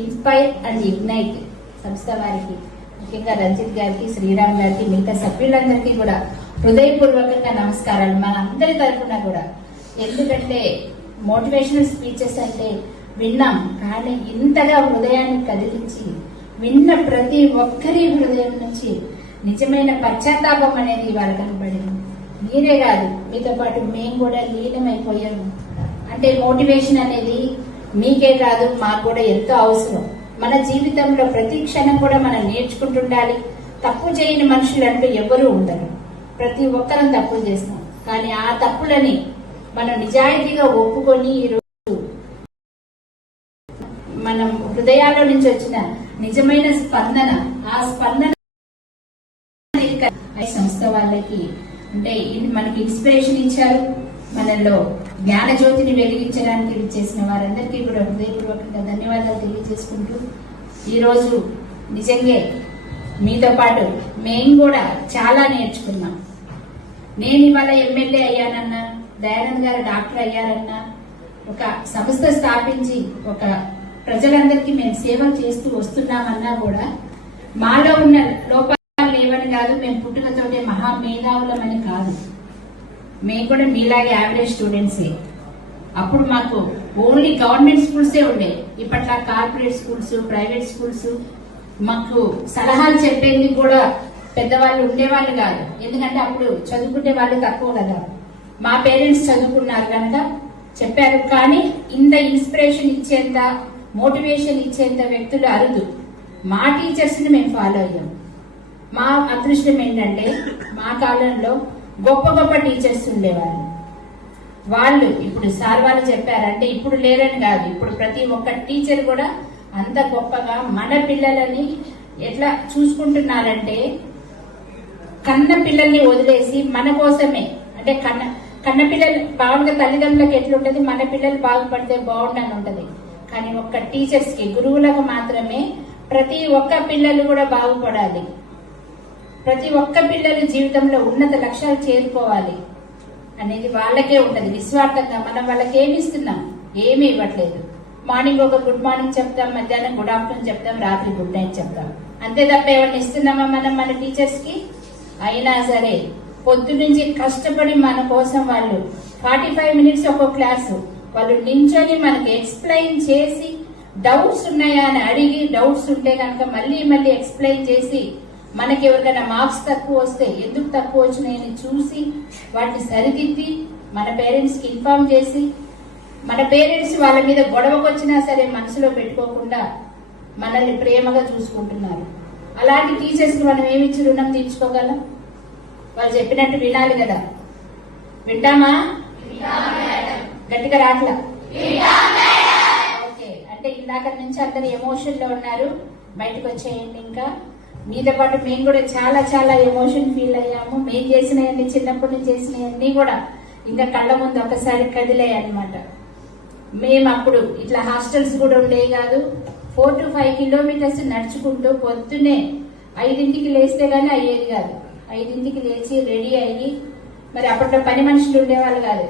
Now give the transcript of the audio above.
Inspire and ignite సంస్థ వారికి ముఖ్యంగా రంజిత్ గారికి శ్రీరామ్ గారికి మిగతా సభ్యులందరికీ కూడా హృదయపూర్వకంగా నమస్కారాలు. మన అందరి తరఫున కూడా. ఎందుకంటే మోటివేషనల్ స్పీచెస్ అంటే విన్నాం కానీ ఇంతగా హృదయాన్ని కదిలించి విన్న ప్రతి ఒక్కరి హృదయం నుంచి నిజమైన పశ్చాత్తాపం అనేది ఇవాళ కనబడింది. మీరే కాదు మీతో పాటు మేము కూడా లీనమైపోయాము అంటే మోటివేషన్ అనేది మీకేం కాదు మాకు కూడా ఎంతో అవసరం. మన జీవితంలో ప్రతి క్షణం కూడా మనం నేర్చుకుంటుండాలి. తప్పు చేయని మనుషులు అంటూ ఎవరూ ఉండరు. ప్రతి ఒక్కరం తప్పులు చేస్తాం. కానీ ఆ తప్పులని మనం నిజాయితీగా ఒప్పుకొని ఈరోజు మనం హృదయాల్లో నుంచి వచ్చిన నిజమైన స్పందన ఆ స్పందన సంస్థ వాళ్ళకి అంటే మనకి ఇన్స్పిరేషన్ ఇచ్చారు. మనలో జ్ఞాన జ్యోతిని వెలిగించడానికి చేసిన వారందరికీ కూడా హృదయపూర్వకంగా ధన్యవాదాలు తెలియజేసుకుంటూ ఈరోజు నిజంగా మీతో పాటు మేము కూడా చాలా నేర్చుకున్నాం. నేను ఇవాళ ఎమ్మెల్యే అయ్యానన్నా దయానంద్ గారు డాక్టర్ అయ్యారన్నా ఒక సంస్థ స్థాపించి ఒక ప్రజలందరికీ మేము సేవ చేస్తూ వస్తున్నామన్నా కూడా మాలో ఉన్న లోపాలు లేవని కాదు మేము పుట్టుకతోటే మహా మేధావులమని కాదు. మేము కూడా మీలాగే యావరేజ్ స్టూడెంట్సే అప్పుడు మాకు ఓన్లీ గవర్నమెంట్ స్కూల్సే ఉండే. ఇప్పట్లా కార్పొరేట్ స్కూల్స్ ప్రైవేట్ స్కూల్స్ మాకు సలహాలు చెప్పేది కూడా పెద్దవాళ్ళు ఉండేవాళ్ళు కాదు. ఎందుకంటే అప్పుడు చదువుకునే వాళ్ళు తక్కువ కదా. మా పేరెంట్స్ చదువుకున్నారు కనుక చెప్పారు. కానీ ఇంత ఇన్స్పిరేషన్ ఇచ్చేంత మోటివేషన్ ఇచ్చేంత వ్యక్తులు అరుదు. మా టీచర్స్ని మేము ఫాలో అయ్యాం. మా అదృష్టం ఏంటంటే మా కాలంలో గొప్ప గొప్ప టీచర్స్ ఉండేవారు వాళ్ళు ఇప్పుడు సార్ వాళ్ళు చెప్పారంటే ఇప్పుడు లేరని కాదు. ఇప్పుడు ప్రతి ఒక్క టీచర్ కూడా అంత గొప్పగా మన పిల్లలని ఎట్లా చూసుకుంటున్నారంటే కన్న పిల్లల్ని వదిలేసి మన కోసమే. అంటే కన్న కన్న పిల్లలు బాగుంటే తల్లిదండ్రులకు ఎట్లుంటది? మన పిల్లలు బాగుపడితే బాగుండని ఉంటది. కానీ ఒక్క టీచర్స్కి గురువులకు మాత్రమే ప్రతి ఒక్క పిల్లలు కూడా బాగుపడాలి. ప్రతి ఒక్క పిల్లలు జీవితంలో ఉన్నత లక్ష్యాలు చేరుకోవాలి అనేది వాళ్ళకే ఉంటది. నిస్వార్థంగా మనం వాళ్ళకి ఏమి ఇస్తున్నాం? ఏమీ ఇవ్వట్లేదు. మార్నింగ్ ఒక గుడ్ మార్నింగ్ చెప్తాం మధ్యాహ్నం గుడ్ ఆఫ్టర్నూన్ చెప్తాం రాత్రి గుడ్ నైట్ చెప్తాం. అంతే తప్ప ఎవరిని ఇస్తున్నామా మనం మన టీచర్స్కి అయినా సరే పొద్దు నుంచి కష్టపడి మన కోసం వాళ్ళు ఫార్టీ ఫైవ్ మినిట్స్ ఒక్కో క్లాసు వాళ్ళు నించొని మనకి ఎక్స్ప్లెయిన్ చేసి డౌట్స్ ఉన్నాయా అని అడిగి డౌట్స్ ఉంటే కనుక మళ్ళీ మళ్ళీ ఎక్స్ప్లెయిన్ చేసి మనకి ఎవరికైనా మార్క్స్ తక్కువ వస్తే ఎందుకు తక్కువ వచ్చినాయని చూసి వాటిని సరిదిద్ది మన పేరెంట్స్కి ఇన్ఫార్మ్ చేసి మన పేరెంట్స్ వాళ్ళ మీద గొడవకు వచ్చినా సరే మనసులో పెట్టుకోకుండా మనల్ని ప్రేమగా చూసుకుంటున్నారు. అలాంటి టీచర్స్కి మనం ఏమిచ్చి రుణం తీర్చుకోగలం? వాళ్ళు చెప్పినట్టు వినాలి కదా. వింటామా? గట్టిగా రాట్లా. ఓకే అంటే ఇందాక నుంచి అందరు ఎమోషన్లో ఉన్నారు. బయటకు వచ్చేయండి ఇంకా. మీతో పాటు మేము కూడా చాలా చాలా ఎమోషన్ ఫీల్ అయ్యాము. మేము చేసినవన్నీ చిన్నప్పటి నుంచి చేసినవన్నీ కూడా ఇంకా కళ్ళ ముందు ఒకసారి కదిలాయి అనమాట మేము అప్పుడు ఇట్లా హాస్టల్స్ కూడా ఉండేవి కాదు. ఫోర్ టు ఫైవ్ కిలోమీటర్స్ నడుచుకుంటూ పొద్దునే ఐదింటికి లేస్తే గానీ అయ్యేది కాదు. ఐదింటికి లేచి రెడీ అయ్యి మరి అప్పట్లో పని మనుషులు ఉండేవాళ్ళు కాదు.